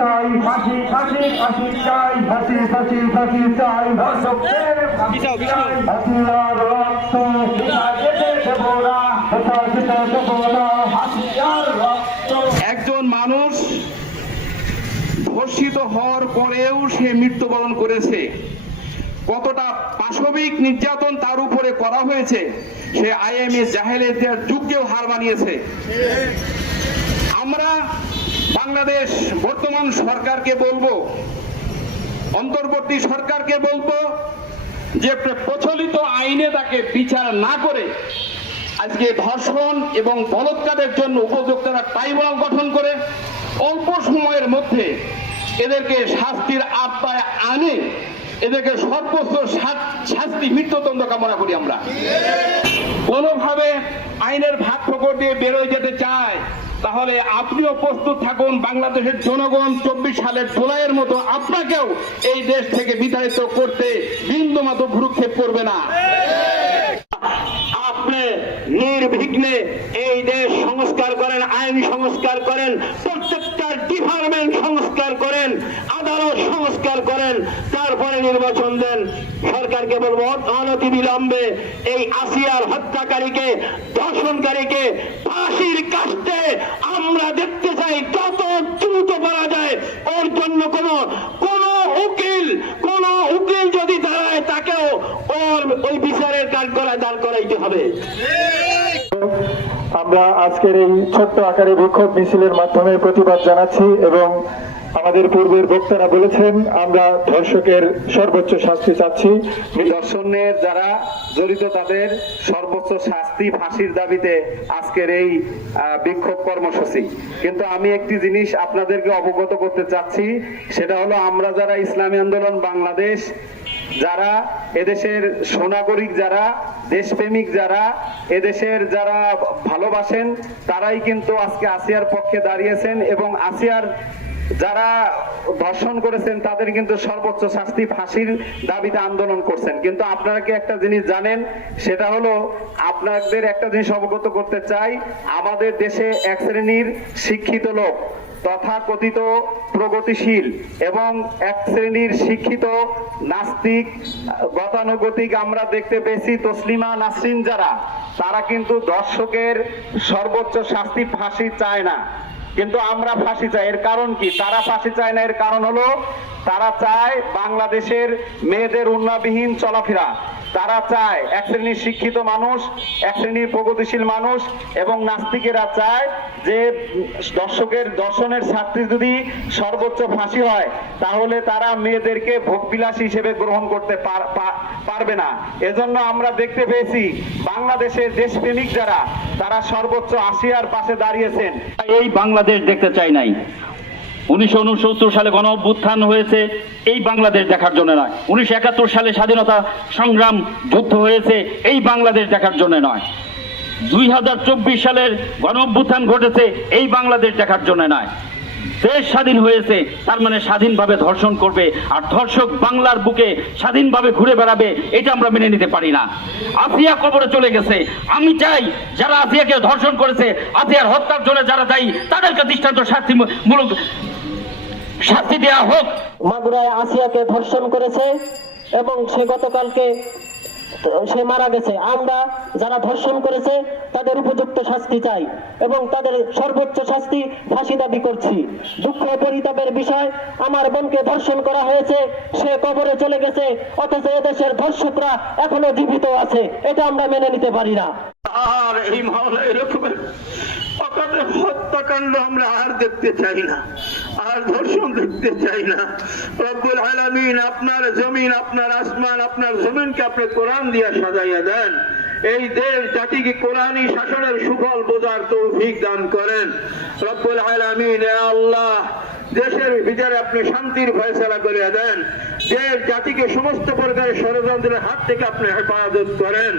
চাই ফাঁসি ফাঁসি ফাঁসি চাই ফাঁসি ফাঁসি ফাঁসি চাই হাসিনার রক্ত একজন মানুষ ধর্ষিত হওয়ার পরেও সে মৃত্যুবরণ করেছে। কতটা পাশবিক নির্যাতন তার উপরে করা হয়েছে সে আইএমএ জাহেলিয়াতের যুগকেও হার মানিয়েছে। আমরা বাংলাদেশ বর্তমান সরকারকে বলব, অন্তর্বর্তী সরকারকে বলব যে প্রচলিত আইনে তাকে বিচার না করে আজকে ধর্ষণ এবং বলৎকারের জন্য উপযুক্তরা ট্রাইব্যুনাল গঠন করে অল্প সময়ের মধ্যে এদেরকে শাস্তির আত্মায় আনে, এদেরকে সর্বোচ্চ শাস্তি মৃত্যুদণ্ড কামনা করি আমরা। কোনোভাবে আইনের ভাগ ঠোকর দিয়ে বেরোয় যেতে চায় তাহলে আপনিও প্রস্তুত থাকুন বাংলাদেশের জনগণ চব্বিশ সালের জুলাইয়ের মতো আপনাকেও এই দেশ থেকে বিতাড়িত করতে বিন্দু মতো ভ্রুক্ষেপ করবে না। আপনি নির্বিঘ্নে এই দেশ সংস্কার করেন, আইন সংস্কার করেন, প্রত্যেকটা ডিপার্টমেন্ট সংস্কার করেন, আদালত সংস্কার করেন, তারপরে নির্বাচন দেন। সরকারকে বলব অনতি বিলম্বে এই আসিয়ার হত্যাকারীকে, ধর্ষণকারীকে ফাঁসির কাস্টে আমরা দেখতে চাই যত দ্রুত করা যায় ওর জন্য কোনো কোন উকিল কোন উকিল যদি দাঁড়ায় তাকেও ওর ওই বিচারের কাজ করা দাঁড় করাইতে হবে। আমরা আজকের এই ছোট্ট আকারে বিক্ষোভ মিছিলের মাধ্যমে প্রতিবাদ জানাচ্ছি এবং আমাদের পূর্বের বক্তারা বলেছেন, আমরা ধর্ষকের সর্বোচ্চ শাস্তি চাচ্ছি। ধর্ষণের যারা জড়িত তাদের সর্বোচ্চ শাস্তি ফাঁসির দাবিতে আজকের এই বিক্ষোভ কর্মসূচি। কিন্তু আমি একটি জিনিস আপনাদেরকে অবগত করতে চাচ্ছি, সেটা হলো আমরা যারা ইসলামী আন্দোলন, বাংলাদেশ, যারা এদেশের সোনাগরিক যারা, দেশপ্রেমিক যারা, এদেশের যারা ভালোবাসেন, তারাই কিন্তু আজকে আসিয়ার পক্ষে দাঁড়িয়েছেন এবং আসিয়ার যারা ধর্ষণ করেছেন, তাদের কিন্তু সর্বোচ্চ শাস্তি ফাঁসির দাবিতে আন্দোলন করছেন। কিন্তু আপনারা কি একটা জিনিস জানেন? সেটা হলো, আপনাদের একটা জিনিস অবগত করতে চাই, আমাদের দেশে এক শ্রেণির শিক্ষিত লোক তথা কথিত প্রগতিশীল এবং এক শ্রেণির শিক্ষিত নাস্তিক, গতানুগতিক আমরা দেখতে পেয়েছি তসলিমা নাসরিন যারা, তারা কিন্তু দর্শকের সর্বোচ্চ শাস্তি ফাঁসি চায় না। কিন্তু আমরা ফাঁসি চাই। এর কারণ কি? তারা ফাঁসি চায় না, এর কারণ হলো তারা চায় বাংলাদেশের মেয়েদের উন্নয়নবিহীন চলাফেরা। তারা চায় এক শ্রেণির শিক্ষিত মানুষ, এক শ্রেণির প্রগতিশীল মানুষ এবং নাস্তিকেরা চায় যে দর্শকের দর্শনের ছাত্রী যদি সর্বোচ্চ ফাঁসি হয়, তাহলে তারা মেয়েদেরকে ভোগবিলাসী হিসেবে গ্রহণ করতে পারবে না। এজন্য আমরা দেখতে পেয়েছি বাংলাদেশের দেশপ্রেমিক যারা, তারা সর্বোচ্চ আসিয়ার পাশে দাঁড়িয়েছেন। এই বাংলাদেশ দেখতে চাই নাই। উনিশশো উনসত্তর সালে গণ অভ্যুত্থান হয়েছে, এই বাংলাদেশ দেখার জন্য নয়। উনিশশো সালে স্বাধীনতা সংগ্রাম যুদ্ধ হয়েছে, এই বাংলাদেশ দেখার জন্য নয়। দুই হাজার সালের গণ অভ্যুত্থান ঘটেছে, এই বাংলাদেশ দেখার জন্য নয়। দেশ স্বাধীন হয়েছে, তার মানে স্বাধীনভাবে ধর্ষণ করবে, আর ধর্ষক বাংলার বুকে স্বাধীনভাবে ঘুরে বেড়াবে, এটা আমরা মেনে নিতে পারি না। আসিয়া কবরে চলে গেছে। আমি চাই, যারা আসিয়াকে ধর্ষণ করেছে, আসিয়ার হত্যার জন্য যারা দায়ী, তাদেরকে দৃষ্টান্ত শাস্তিমূলক শাস্তি দেওয়া হোক। মাগুরায় আসিয়াকে ধর্ষণ করেছে এবং সে গতকালকে সে মারা গেছে। আমরা যারা ধর্ষণ করেছে তাদের উপযুক্ত শাস্তি চাই এবং তাদের সর্বোচ্চ শাস্তি ফাঁসি দাবি করছি। দুঃখ পরিতাপের বিষয় আমার বোনকে ধর্ষণ করা হয়েছে সে কবরে চলে গেছে অথচ এদেশের ধর্ষকরা এখনও জীবিত আছে এটা আমরা মেনে নিতে পারি না। আর এই মহলে এরকমের হত্যাকাণ্ড আমরা আর দেখতে চাই না। আর ধর্ষণ দেখতে চাই না। রব্বুল আলামিন আপনার জমিন, আপনার আসমান, আপনার জমিনকে আপনি কোরআন দিয়ে সাজাইয়া দেন। এই দেশ জাতিকে কোরআনই শাসনের সুফল বোঝার তৌফিক দান করেন। রব্বুল আলামিন আল্লাহ, দেশের ভিতরে আপনি শান্তির ফয়সলা করে দেন। দেশ জাতিকে সমস্ত প্রকারের ষড়যন্ত্রের হাত থেকে আপনি হেফাজত করেন।